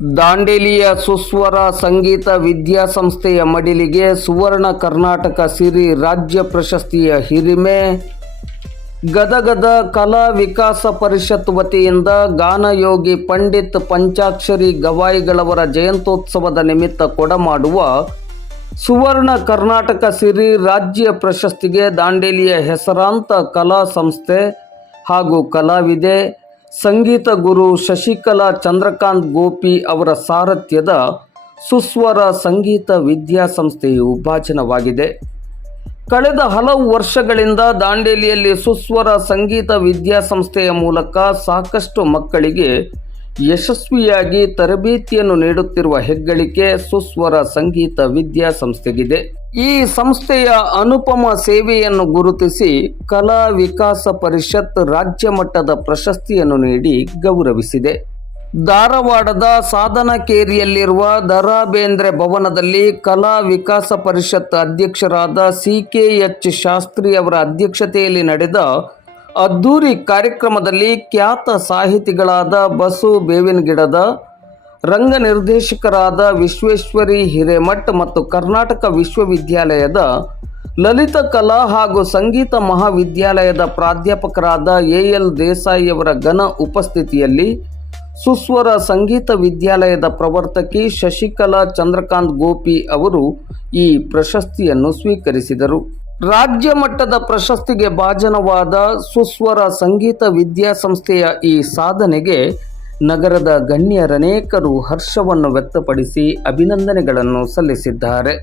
ದಾಂಡೇಲಿಯ ಸುಸ್ವರ ಸಂಗೀತ ವಿದ್ಯಾಸಂಸ್ಥೆಯ ಮಡಿಲಿಗೆ ಸುವರ್ಣ ಕರ್ನಾಟಕ ಸಿರಿ ರಾಜ್ಯ ಪ್ರಶಸ್ತಿಯ ಹಿರಿಮೆ. ಗದಗದ ಕಲಾ ವಿಕಾಸ ಪರಿಷತ್ ವತಿಯಿಂದ ಗಾನಯೋಗಿ ಪಂಡಿತ್ ಪಂಚಾಕ್ಷರಿ ಗವಾಯಿಗಳವರ ಜಯಂತ್ಯೋತ್ಸವದ ನಿಮಿತ್ತ ಕೊಡಮಾಡುವ ಸುವರ್ಣ ಕರ್ನಾಟಕ ಸಿರಿ ರಾಜ್ಯ ಪ್ರಶಸ್ತಿಗೆ ದಾಂಡೇಲಿಯ ಹೆಸರಾಂತ ಕಲಾ ಸಂಸ್ಥೆ ಹಾಗೂ ಕಲಾವಿದೆ ಸಂಗೀತ ಗುರು ಶಶಿಕಲಾ ಚಂದ್ರಕಾಂತ್ ಗೋಪಿ ಅವರ ಸಾರಥ್ಯದ ಸುಸ್ವರ ಸಂಗೀತ ವಿದ್ಯಾಸಂಸ್ಥೆಯು ಭಾಜನವಾಗಿದೆ. ಕಳೆದ ಹಲವು ವರ್ಷಗಳಿಂದ ದಾಂಡೇಲಿಯಲ್ಲಿ ಸುಸ್ವರ ಸಂಗೀತ ವಿದ್ಯಾಸಂಸ್ಥೆಯ ಮೂಲಕ ಸಾಕಷ್ಟು ಮಕ್ಕಳಿಗೆ ಯಶಸ್ವಿಯಾಗಿ ತರಬೇತಿಯನ್ನು ನೀಡುತ್ತಿರುವ ಹೆಗ್ಗಳಿಕೆ ಸುಸ್ವರ ಸಂಗೀತ ವಿದ್ಯಾಸಂಸ್ಥೆಗಿದೆ. ಈ ಸಂಸ್ಥೆಯ ಅನುಪಮ ಸೇವೆಯನ್ನು ಗುರುತಿಸಿ ಕಲಾ ವಿಕಾಸ ಪರಿಷತ್ ರಾಜ್ಯ ಮಟ್ಟದ ಪ್ರಶಸ್ತಿಯನ್ನು ನೀಡಿ ಗೌರವಿಸಿದೆ. ಧಾರವಾಡದ ಸಾಧನಕೇರಿಯಲ್ಲಿರುವ ದ.ರಾ. ಬೇಂದ್ರೆ ಭವನದಲ್ಲಿ ಕಲಾ ವಿಕಾಸ ಪರಿಷತ್ ಅಧ್ಯಕ್ಷರಾದ ಸಿ.ಕೆ.ಎಚ್. ಶಾಸ್ತ್ರಿ ಅವರ ಅಧ್ಯಕ್ಷತೆಯಲ್ಲಿ ನಡೆದ ಅದ್ದೂರಿ ಕಾರ್ಯಕ್ರಮದಲ್ಲಿ ಖ್ಯಾತ ಸಾಹಿತಿಗಳಾದ ಬಸು ಬೇವಿನಗಿಡದ, ರಂಗ ನಿರ್ದೇಶಕರಾದ ವಿಶ್ವೇಶ್ವರಿ ಹಿರೇಮಠ್ ಮತ್ತು ಕರ್ನಾಟಕ ವಿಶ್ವವಿದ್ಯಾಲಯದ ಲಲಿತ ಕಲಾ ಹಾಗೂ ಸಂಗೀತ ಮಹಾವಿದ್ಯಾಲಯದ ಪ್ರಾಧ್ಯಾಪಕರಾದ ಎ.ಎಲ್. ದೇಸಾಯಿ ಅವರ ಘನ ಉಪಸ್ಥಿತಿಯಲ್ಲಿ ಸುಸ್ವರ ಸಂಗೀತ ವಿದ್ಯಾಲಯದ ಪ್ರವರ್ತಕಿ ಶಶಿಕಲಾ ಚಂದ್ರಕಾಂತ್ ಗೋಪಿ ಅವರು ಈ ಪ್ರಶಸ್ತಿಯನ್ನು ಸ್ವೀಕರಿಸಿದರು. ರಾಜ್ಯ ಮಟ್ಟದ ಪ್ರಶಸ್ತಿಗೆ ಭಾಜನವಾದ ಸುಸ್ವರ ಸಂಗೀತ ವಿದ್ಯಾಸಂಸ್ಥೆಯ ಈ ಸಾಧನೆಗೆ ನಗರದ ಗಣ್ಯರನೇಕರು ಹರ್ಷವನ್ನು ವ್ಯಕ್ತಪಡಿಸಿ ಅಭಿನಂದನೆಗಳನ್ನು ಸಲ್ಲಿಸಿದ್ದಾರೆ.